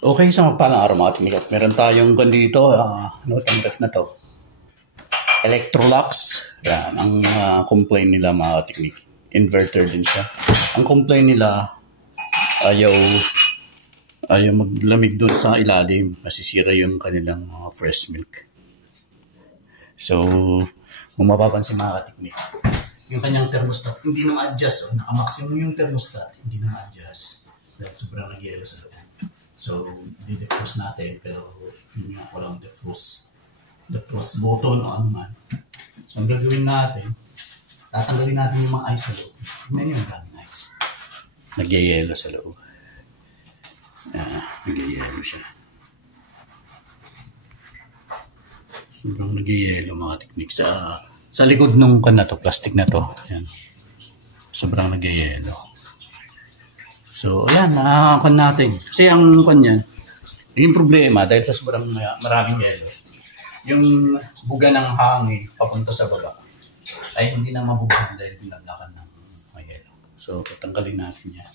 Okay, sa mapagpalang araw mga teknik. Meron tayong ganito, ano itong ref na to? Electrolux. Yan, ang complaint nila mga teknik. Inverter din siya. Ang complaint nila, ayaw maglamig doon sa ilalim. Masisira yung kanilang fresh milk. So, kung mapapansin mga kateknik, yung kanyang thermostat, hindi na ma-adjust. Naka-maximum yung thermostat, hindi na ma-adjust. Dahil sobrang nag-yelo sa loob. So, di-defrost natin, pero yun nga walang defrost button on man. So, ang gagawin natin, tatanggalin natin yung mga ice sa loob. Tignan yung daming ice. Nag-yelo sa loob. Nag-yelo siya. Sobrang nag-yelo mga teknik sa likod nung kan na to, plastic na to. Yan. Sobrang nag-yelo. So, ayan, nakakakan natin. Kasi ang kanyan, yung problema, dahil sa sobrang maraming yelo, yung buga ng hangin papunta sa baba, ay hindi na mabubugan dahil binaglakan ng yelo. So, tatanggalin natin yan.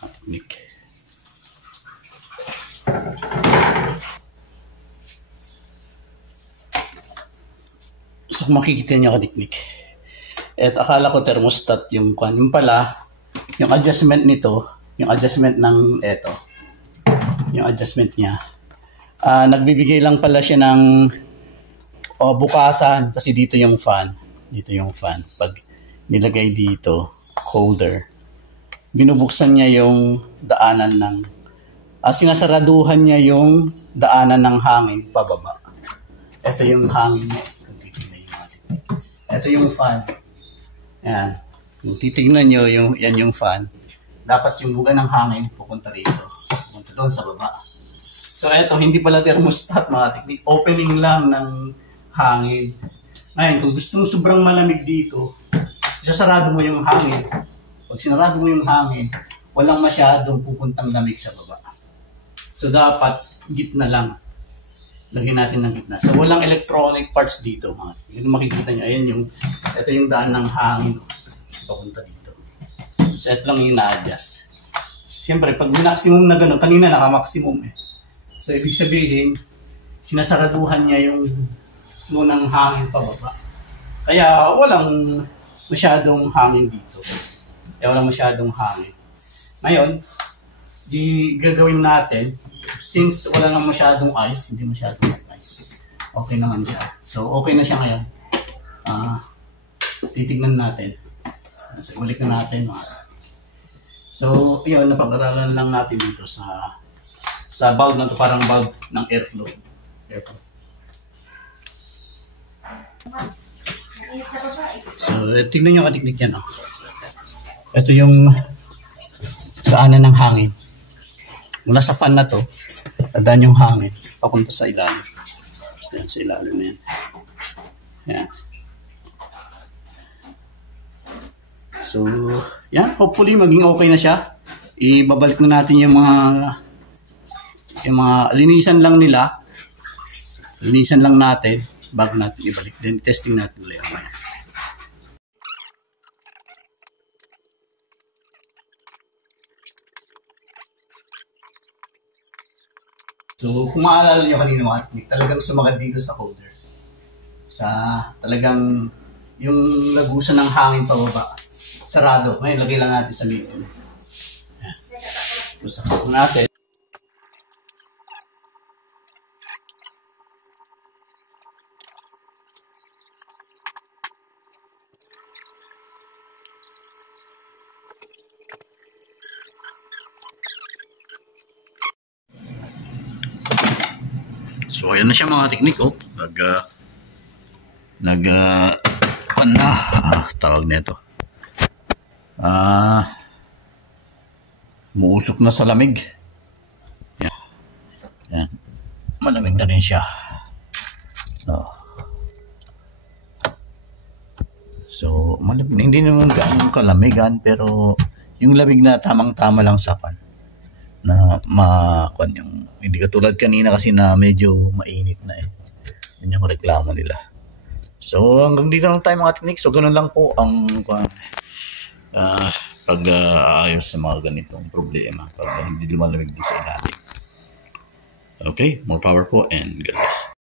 Teknik. So, makikita niyo ka-teknik. At akala ko thermostat yung pala, yung adjustment nito, yung adjustment ng eto, yung adjustment niya, nagbibigay lang pala siya ng bukasan kasi dito yung fan. Pag nilagay dito, holder, binubuksan niya yung daanan ng, sinasaraduhan niya yung daanan ng hangin pababa. Ito yung hangin niya. Ito yung fan. Yan. Kung titignan nyo, yan yung fan. Dapat yung buga ng hangin pupunta rito. Pupunta doon sa baba. So, eto, hindi pala thermostat mga teknik. Opening lang ng hangin. Ngayon, kung gusto mo sobrang malamig dito, isasarado mo yung hangin. Pag sinarado mo yung hangin, walang masyadong pupuntang lamig sa baba. So, dapat gitna lang. Lagyan natin ng gitna. So, walang electronic parts dito. Yung makikita nyo, ayan ito yung daan ng hangin. Papunta dito. So, ito lang yung na-adjust. Siyempre, pag maximum na gano'n, kanina naka-maximum eh. So, ibig sabihin, sinasaraduhan niya yung flow ng hangin pababa. Kaya, walang masyadong hangin dito. Ngayon, di gagawin natin, since wala nang masyadong ice, hindi masyadong ice, okay naman siya. So, okay na siya ngayon. Titignan natin. So, ulit na natin. So, yun, napag-aralan lang natin dito sa valve na ito, parang valve ng airflow. So, tignan nyo katiknik yan. Ito yung daanan ng hangin. Mula sa fan na to, dadaan yung hangin papunta sa ilalim. Yan, sa ilalim na yan. Yan. So, yan. Hopefully, maging okay na siya. Ibabalik na natin yung mga linisan lang nila. Linisan lang natin bago natin ibalik. Then, testing natin ulit. So, kung maalala nyo kanina mga teknik, talagang sumagat dito sa holder. Talagang yung lagusan ng hangin pababa. Sarado. Ngayon, lagay lang natin sa middle. Saksak natin. So, ayan na siya mga teknik. Tawag nito. Muusok na sa lamig. Yan. Malamig na rin siya. So, hindi naman gaano kalamigan, pero yung lamig na tamang-tama lang sa pan. Yung hindi katulad kanina kasi na medyo mainit na eh. Yun yung reklamo nila. So, hanggang dito lang tayo mga teknik. So, ganun lang po ang pag-aayos sa mga ganitong problema pag hindi lumalamig din sa ilalim. Okay, more power po and God bless.